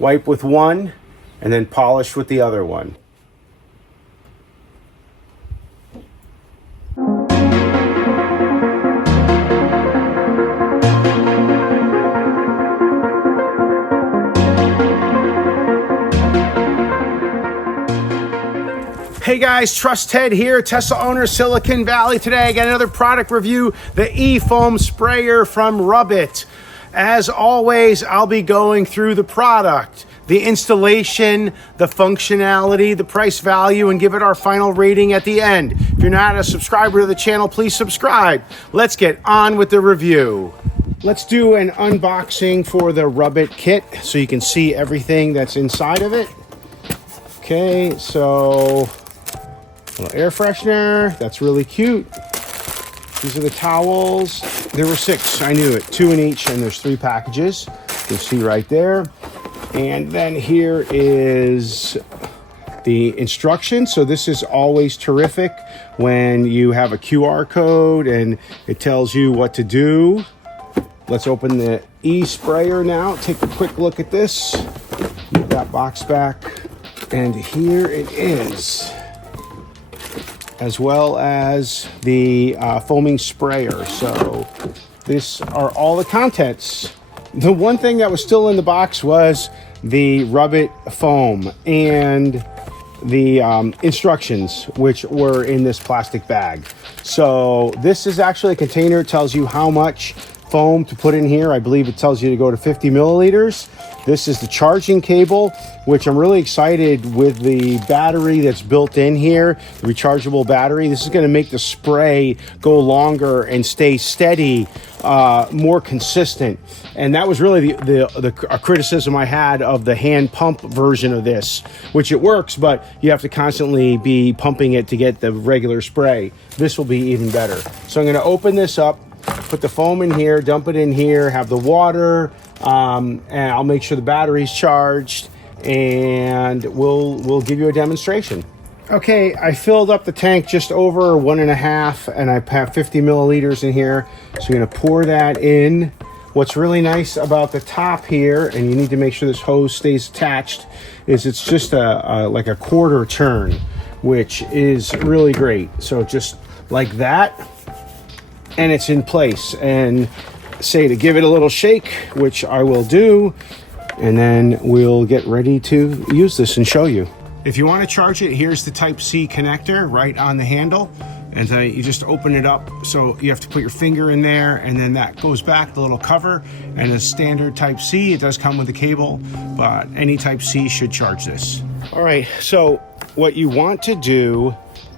wipe with one, and then polish with the other one. Hey guys, Trust Ted here, Tesla owner, Silicon Valley. Today I got another product review, the e-foam sprayer from Rubbit. As always, I'll be going through the product, the installation, the functionality, the price value, and give it our final rating at the end. If you're not a subscriber to the channel, please subscribe. Let's get on with the review. Let's do an unboxing for the Rubbit kit so you can see everything that's inside of it. Okay, so a little air freshener, that's really cute. These are the towels. There were 6, I knew it, 2 in each, and there's 3 packages. You can see right there. And then here is the instructions. So this is always terrific when you have a QR code and it tells you what to do. Let's open the e-sprayer now. Take a quick look at this. Move that box back. And here it is, as well as the foaming sprayer. So these are all the contents. The one thing that was still in the box was the Rubbit foam and the instructions, which were in this plastic bag. So this is actually a container. It tells you how much foam to put in here. I believe it tells you to go to 50 milliliters. This is the charging cable, which I'm really excited with the battery that's built in here, the rechargeable battery. This is going to make the spray go longer and stay steady, more consistent. And that was really the criticism I had of the hand pump version of this, which it works, but you have to constantly be pumping it to get the regular spray. This will be even better. So I'm going to open this up, put the foam in here, dump it in here, have the water, and I'll make sure the battery's charged, and we'll give you a demonstration. Okay, I filled up the tank just over 1.5, and I have 50 milliliters in here. So I'm gonna pour that in. What's really nice about the top here, and you need to make sure this hose stays attached, is it's just like a quarter turn, which is really great. So just like that, and it's in place. And say to give it a little shake, which I will do, and then we'll get ready to use this and show you. If you want to charge it, here's the Type-C connector right on the handle, and you just open it up. So you have to put your finger in there, and then that goes back, the little cover. And a standard Type-C, it does come with a cable, but any Type-C should charge this. All right, so what you want to do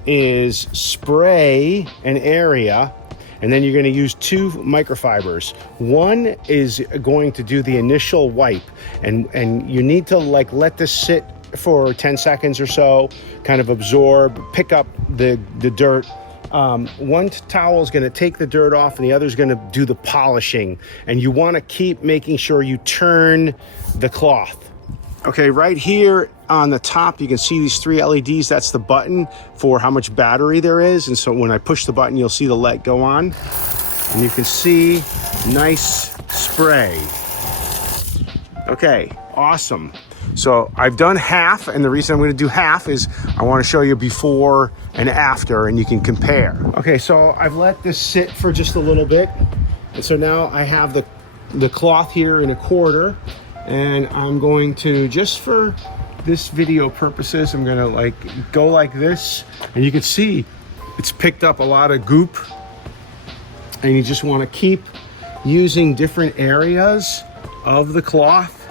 is spray an area, and then you're going to use 2 microfibers. One is going to do the initial wipe, and you need to like let this sit for 10 seconds or so, kind of absorb, pick up the dirt. One towel is going to take the dirt off, and the other is going to do the polishing. And you want to keep making sure you turn the cloth. Okay, right here on the top, you can see these 3 LEDs. That's the button for how much battery there is. And so when I push the button, you'll see the light go on. And you can see nice spray. Okay, awesome. So I've done half, and the reason I'm going to do half is I want to show you before and after, and you can compare. Okay, so I've let this sit for just a little bit. And so now I have the cloth here in a quarter. And I'm going to, just for this video purposes, I'm gonna like go like this, and you can see it's picked up a lot of goop, and you just want to keep using different areas of the cloth.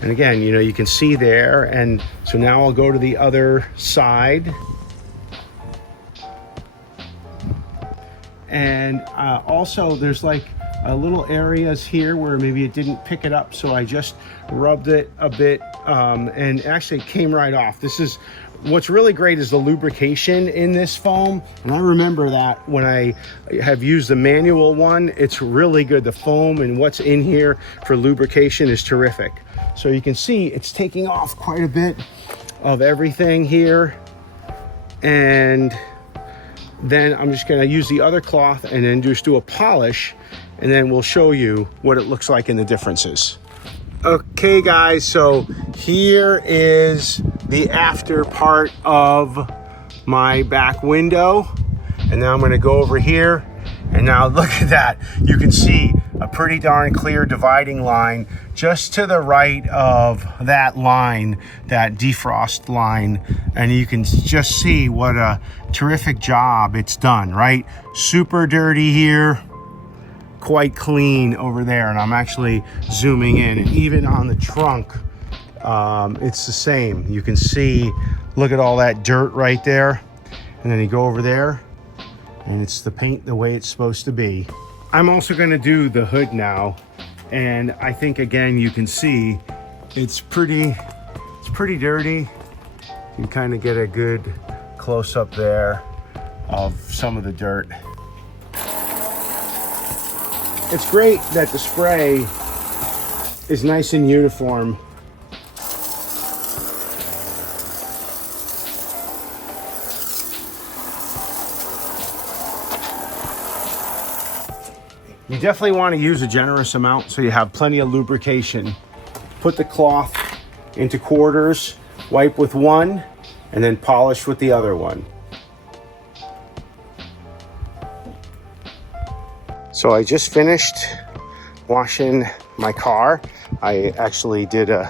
And again, you know, you can see there. And so now I'll go to the other side, and also there's like little areas here where maybe it didn't pick it up, so I just rubbed it a bit, and actually it came right off. This is what's really great, is the lubrication in this foam, and I remember that when I have used the manual one. It's really good. The foam and what's in here for lubrication is terrific. So you can see it's taking off quite a bit of everything here, and then I'm just going to use the other cloth and then just do a polish, and then we'll show you what it looks like in the differences. Okay guys, so here is the after part of my back window. And now I'm gonna go over here, and now look at that. You can see a pretty darn clear dividing line just to the right of that line, that defrost line. And you can just see what a terrific job it's done, right? Super dirty here, quite clean over there. And I'm actually zooming in, and even on the trunk, it's the same. You can see, look at all that dirt right there. And then you go over there, and it's the paint the way it's supposed to be. I'm also gonna do the hood now, and I think again you can see it's pretty dirty. You can kind of get a good close up there of some of the dirt. It's great that the spray is nice and uniform. You definitely want to use a generous amount so you have plenty of lubrication. Put the cloth into quarters, wipe with one, and then polish with the other one. So I just finished washing my car. I actually did a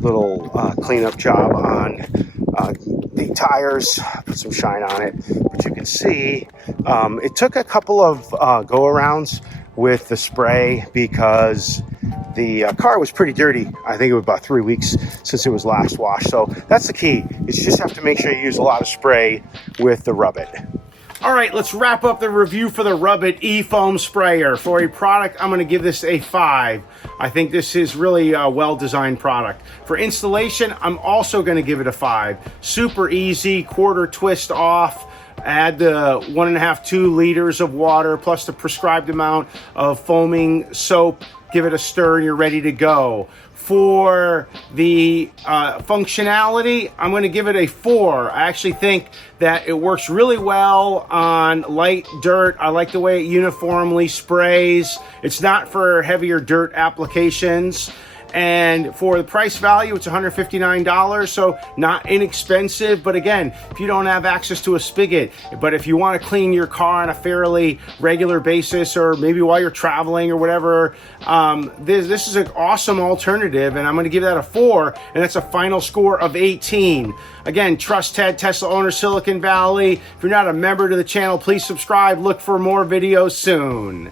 little cleanup job on the tires, put some shine on it. But you can see it took a couple of go-arounds with the spray because the car was pretty dirty. I think it was about 3 weeks since it was last washed. So that's the key. Is you just have to make sure you use a lot of spray with the Rubbit. All right, let's wrap up the review for the Rubbit e-foam sprayer. For a product, I'm gonna give this a 5. I think this is really a well-designed product. For installation, I'm also gonna give it a 5. Super easy, quarter twist off. Add the 1.5 to 2 liters of water plus the prescribed amount of foaming soap. Give it a stir and you're ready to go. For the functionality, I'm going to give it a 4. I actually think that it works really well on light dirt. I like the way it uniformly sprays. It's not for heavier dirt applications. And for the price value, it's $159, so not inexpensive. But again, if you don't have access to a spigot, but if you want to clean your car on a fairly regular basis, or maybe while you're traveling or whatever, this is an awesome alternative, and I'm going to give that a 4, and that's a final score of 18. Again, trust Ted, Tesla owner, Silicon Valley. If you're not a member to the channel, please subscribe. Look for more videos soon.